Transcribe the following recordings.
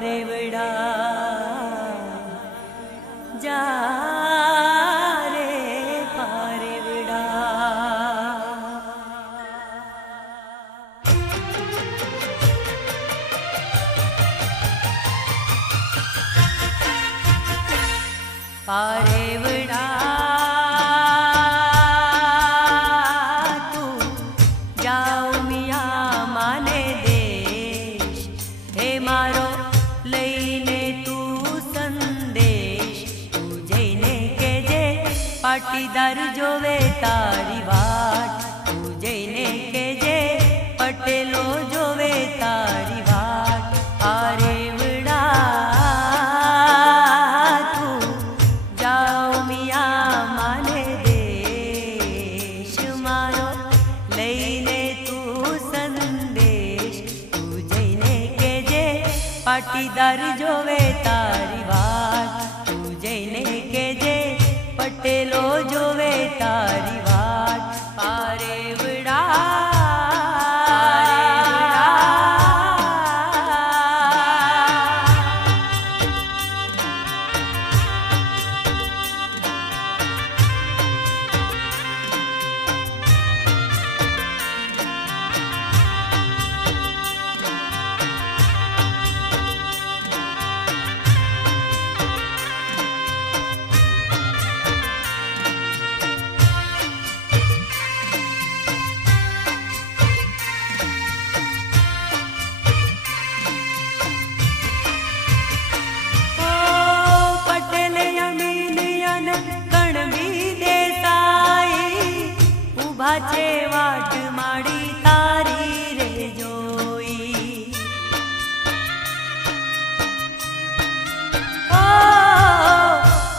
पारेवड़ा जा रे पारेवड़ा। पारेवड़ा तू जाओ मियाँ माने देश, हे मारो लईने तू संदेश। तू जईने के जे पाटीदार जोवे तारी वाट, तू जईने के जे पटेलो जोवे तारी वाट। पारेवड़ा पाटीदार जोवे तारी वाट, तू जईने के जे पटेलो जोवे तारी वाट। पारेवड़ा भाचे वाट माड़ी तारी रे जोई। ओ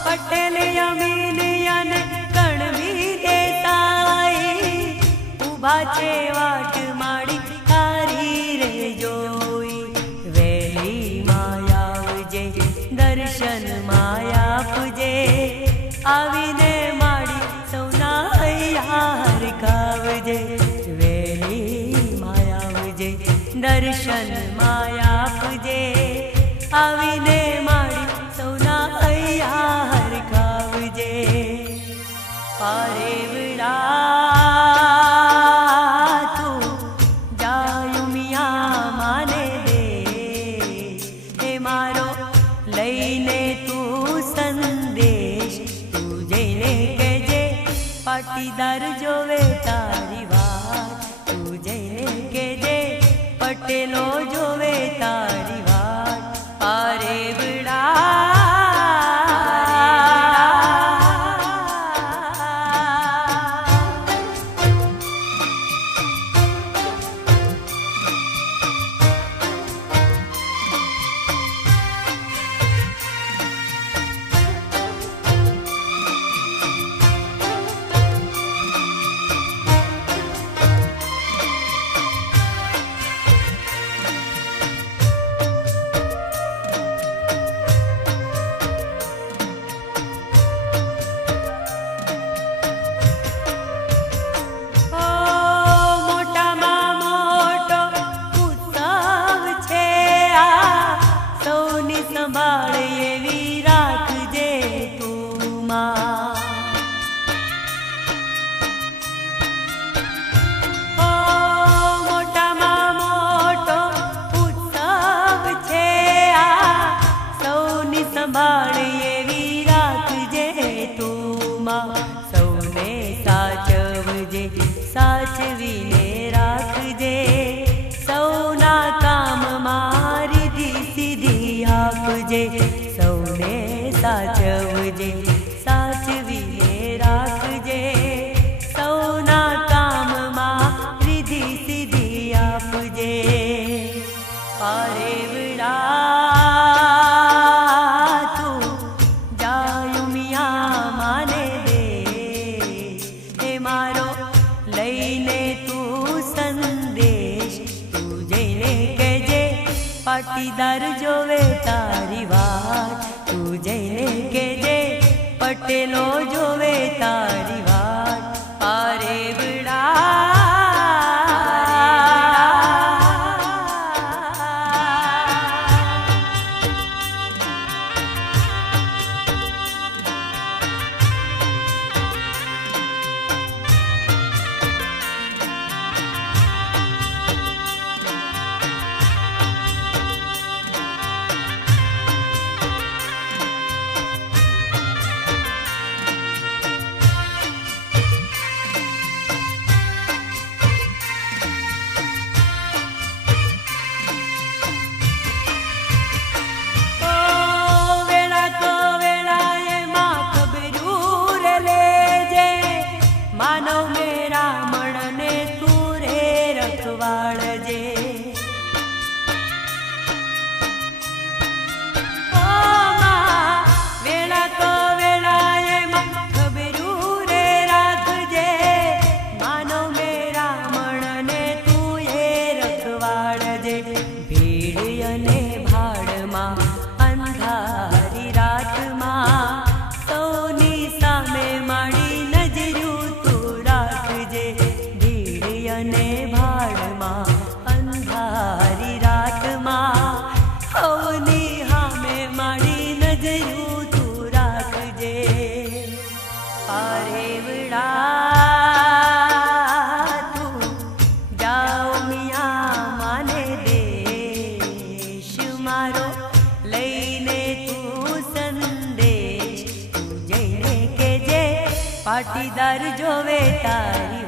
पटेल यमीन यन कण भी देताई, भाचे वाट माड़ी तारी रे जोई। वेली माया जे दर्शन माया पुजे, आवीने माड़ी सौना हर कावजे। वेली माया वजे दर्शन माया पुजे, आवीने माड़ी सौना हर कावजे। पारेवड़ा तू जायु मियाँ माने दे, हे मारो लईने तू संदेश। तू जईने के जे पाटीदार जोवे तारी वाट, तू जईने के जे पटेलो जोवे तारी वाट। पारेवड़ा संभाळ एवी राखजे तू मां। ओ मोटा मां मोटो उत्सव छे आ, सौनी संभाळ एवी राखजे तू मां। सौने साचवजे साचवीने राखजे, सौना काम मारी सीधी आपजे। सौने साचवजे साचवीने राखजे, सौना काम मा रिधी सीधी आपजे। पारेवड़ा तू जायु मियाँ माने दे, हे मारो लईने तू संदेश। तू जईने के जे पाटीदार जोवे तारी वाट, तू जईने के जे पटेलो जोवे तारी वाट। पारेवड़ा પાટીદાર જોવે તારી